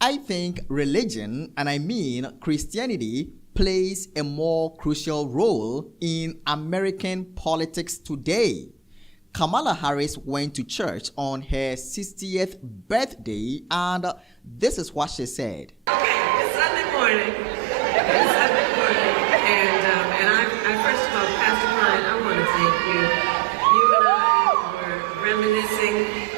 I think religion, and I mean Christianity, plays a more crucial role in American politics today. Kamala Harris went to church on her 60th birthday, and this is what she said. Okay, it's Sunday morning. It's Sunday morning. And I first of all, Pastor Brian, I want to thank you. You and I were reminiscing.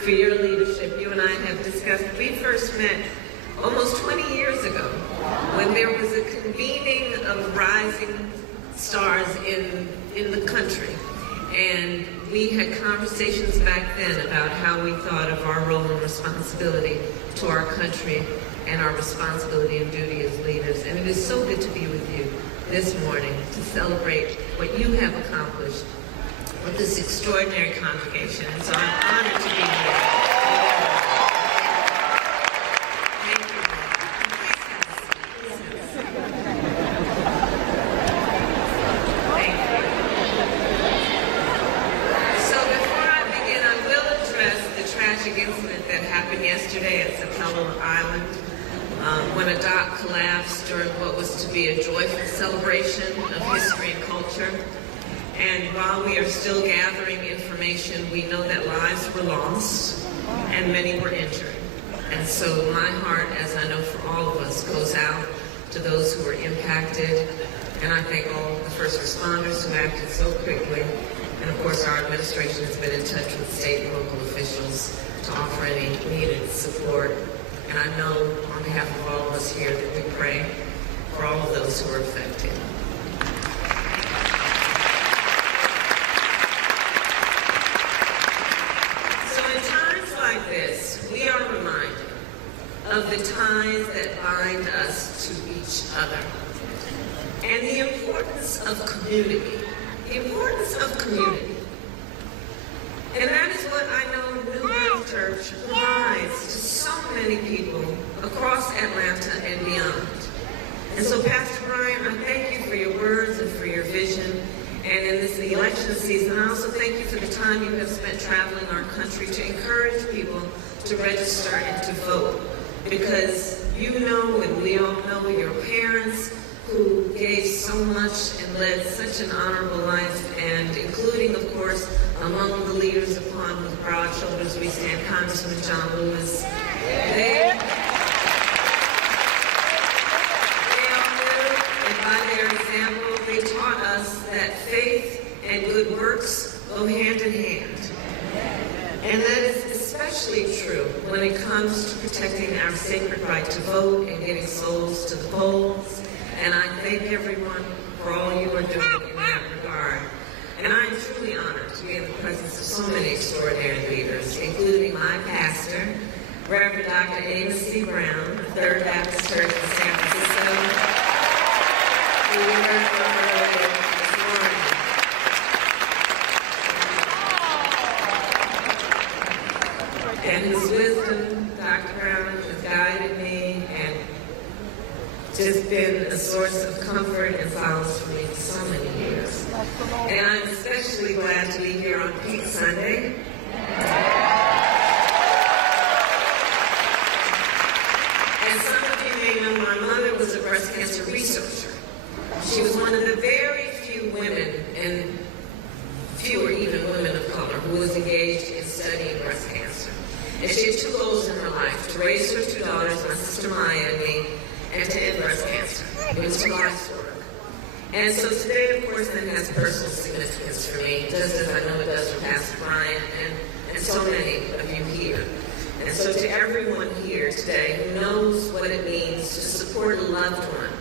For your leadership. You and I have discussed, we first met almost 20 years ago when there was a convening of rising stars in the country. And we had conversations back then about how we thought of our role and responsibility to our country and our responsibility and duty as leaders. And it is so good to be with you this morning to celebrate what you have accomplished with this extraordinary congregation. And so I'm honored to be here. Thank you. Thank you. So before I begin, I will address the tragic incident that happened yesterday at Sapelo Island when a dock collapsed during what was to be a joyful celebration of history and culture. And while we are still gathering information, we know that lives were lost and many were injured. And so my heart, as I know for all of us, goes out to those who were impacted. And I thank all the first responders who acted so quickly. And of course, our administration has been in touch with state and local officials to offer any needed support. And I know on behalf of all of us here that we pray for all of those who are affected. We are reminded of the ties that bind us to each other and the importance of community. The importance of community. And that is what I know New Life Church provides to so many people across Atlanta and beyond. And so, Pastor Brian, I thank you for your words and for your vision. And in this election season, I also thank you for the time you have spent traveling our country to encourage people to register and to vote. Because you know, and we all know, your parents who gave so much and led such an honorable life, and including, of course, among the leaders upon whose broad shoulders we stand, Congressman John Lewis. They all knew, and by their example, they taught us that faith and good works go hand in hand. And that is especially true when it comes to protecting our sacred right to vote and getting souls to the polls. And I thank everyone for all you are doing in that regard. And I am truly honored to be in the presence of so many extraordinary leaders, including my pastor, Reverend Dr. Amos C. Brown, the Third Baptist Church in San Francisco, who we heard from earlier this morning. And his wisdom, Dr. Brown, has guided me and just been a source of comfort and solace for me for so many years. And I'm especially glad to be here on Peak Sunday. And some of you may know my mother was a breast cancer researcher. She was one of the very few women, and fewer even women of color, who was engaged in studying breast cancer. And she had two goals in her life: to raise her two daughters, my sister Maya and me, and to end breast cancer. It was her life's work. And so today, of course, then has personal significance for me, just as I know it does for Pastor Brian and so many of you here. And so to everyone here today who knows what it means to support a loved one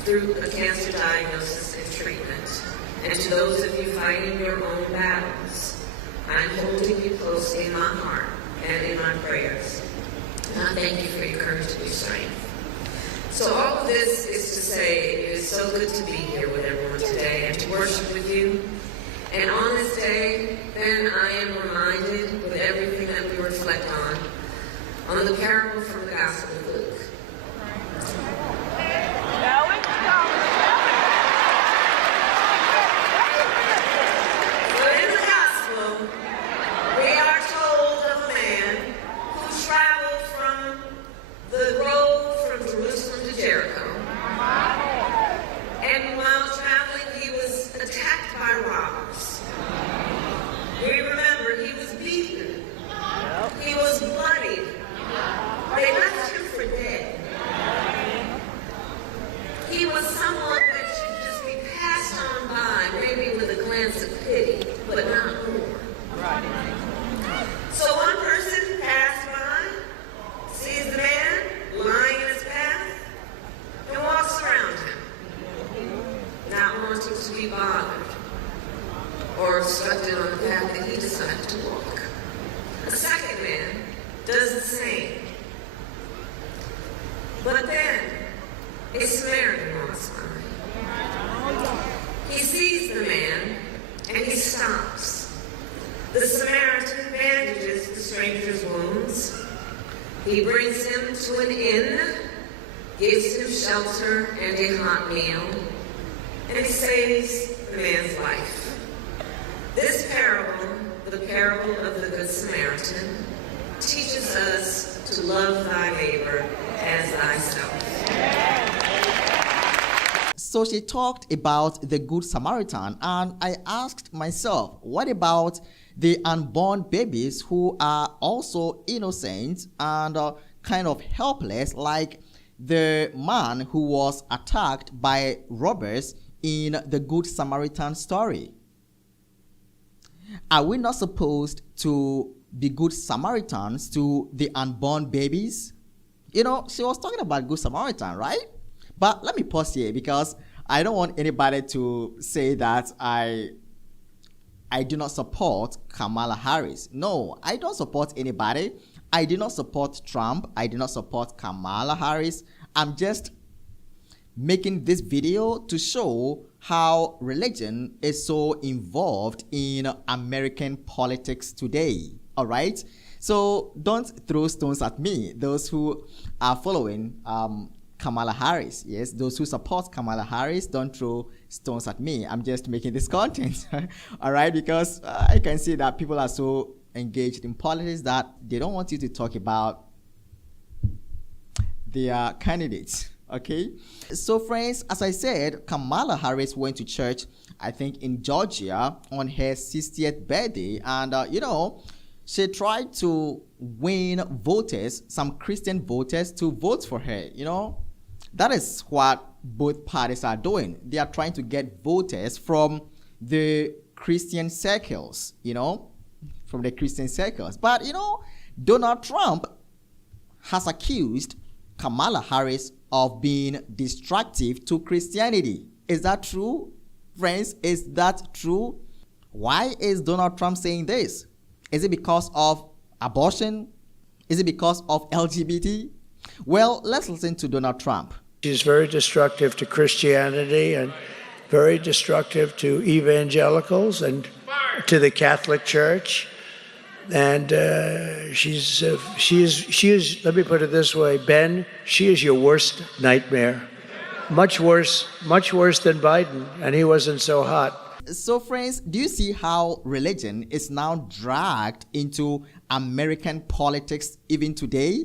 through a cancer diagnosis and treatment, and to those of you fighting your own battles, I'm holding you close in my heart and in my prayers. And I thank you for your courage and your strength. So all of this is to say it is so good to be here with everyone today and to worship with you. And on this day, then I am reminded with everything that we reflect on the parable from the Gospel of Luke. So in the Gospel, we are told of a man who traveled from the road from Jerusalem to Jericho. And while traveling, he was attacked by robbers. We remember he was beaten. He was bloodied. They left him for dead. He was someone that should just be passed on by, maybe with a glance of pity, but not more. So one person passed by, sees the man lying in his path, and walks around him, not wanting to be bothered or obstructed on the path that he decided to walk. A second man does the same. But then a Samaritan walks by. He sees the man and he stops. The Samaritan bandages the stranger's wounds. He brings him to an inn, gives him shelter and a hot meal, and he saves the man's life. This parable, the parable of the Good Samaritan, teaches us to love thy neighbor as thyself. So she talked about the Good Samaritan, and I asked myself, what about the unborn babies who are also innocent and kind of helpless, like the man who was attacked by robbers in the Good Samaritan story? Are we not supposed to be good Samaritans to the unborn babies? You know, she was talking about Good Samaritan, right? But let me pause here because I don't want anybody to say that I do not support Kamala Harris. No, I don't support anybody. I do not support Trump. I do not support Kamala Harris. I'm just making this video to show how religion is so involved in American politics today. All right? So don't throw stones at me, those who are following Kamala Harris. Yes, those who support Kamala Harris, don't throw stones at me. I'm just making this content. All right? Because I can see that people are so engaged in politics that they don't want you to talk about their candidates. Okay, so friends, as I said, Kamala Harris went to church, I think in Georgia, on her 60th birthday, and she tried to win voters, some Christian voters, to vote for her. That is what both parties are doing. They are trying to get voters from the Christian circles, from the Christian circles. But Donald Trump has accused Kamala Harris of being destructive to Christianity. Is that true, friends? Is that true? Why is Donald Trump saying this? Is it because of abortion? Is it because of LGBT? Well, let's listen to Donald Trump. She's very destructive to Christianity and very destructive to evangelicals and to the Catholic Church. And she is, let me put it this way, Ben, she is your worst nightmare. Much worse than Biden, and he wasn't so hot. So friends, do you see how religion is now dragged into American politics even today?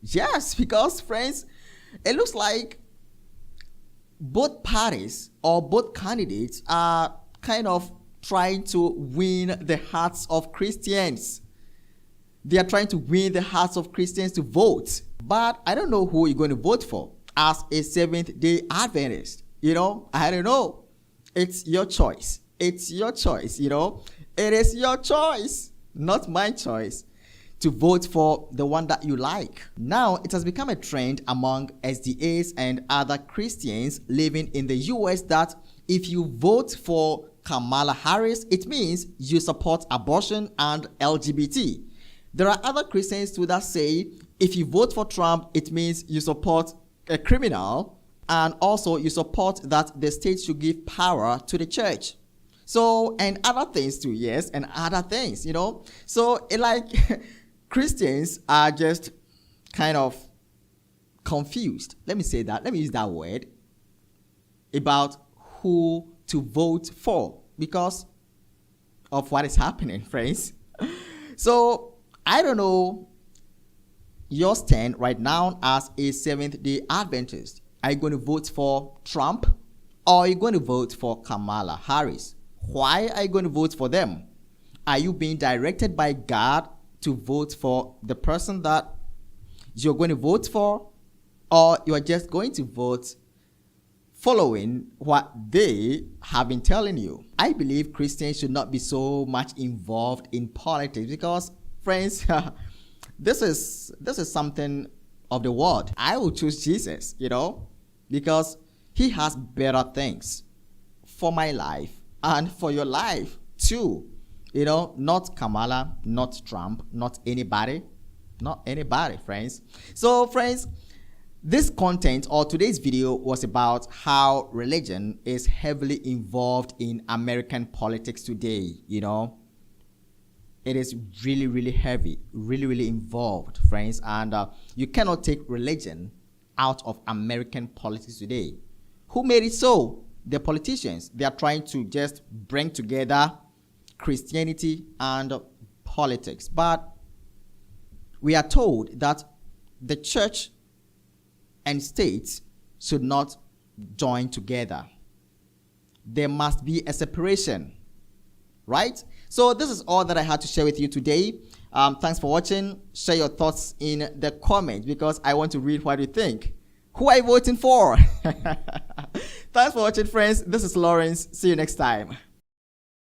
Yes, because friends, it looks like both parties or both candidates are kind of trying to win the hearts of Christians. They are trying to win the hearts of Christians to vote. But I don't know who you're going to vote for as a Seventh-day Adventist. I don't know. It's your choice. It's your choice, you know. It is your choice, not my choice, to vote for the one that you like. Now, it has become a trend among SDAs and other Christians living in the US that if you vote for Kamala Harris, it means you support abortion and LGBT. There are other Christians too that say if you vote for Trump, it means you support a criminal, and also you support that the state should give power to the church. So, and other things too, yes, and other things, you know. So, Christians are just kind of confused. Let me say that. Let me use that word about who to vote for because of what is happening, friends. So, I don't know your stand right now as a Seventh-day Adventist. Are you going to vote for Trump or are you going to vote for Kamala Harris? Why are you going to vote for them? Are you being directed by God to vote for the person that you're going to vote for, or you are just going to vote following what they have been telling you? I believe Christians should not be so much involved in politics because, friends, this is something of the world. I will choose Jesus, you know, because he has better things for my life and for your life too. You know, not Kamala, not Trump, not anybody, friends. So, friends, this content or today's video was about how religion is heavily involved in American politics today, you know. It is really, really heavy, really, really involved, friends. And you cannot take religion out of American politics today. Who made it so? The politicians. They are trying to just bring together Christianity and politics. But we are told that the church and states should not join together. There must be a separation, right? So this is all that I had to share with you today. Thanks for watching. Share your thoughts in the comments because I want to read what you think. Who are you voting for? Thanks for watching, friends. This is Lawrence. See you next time.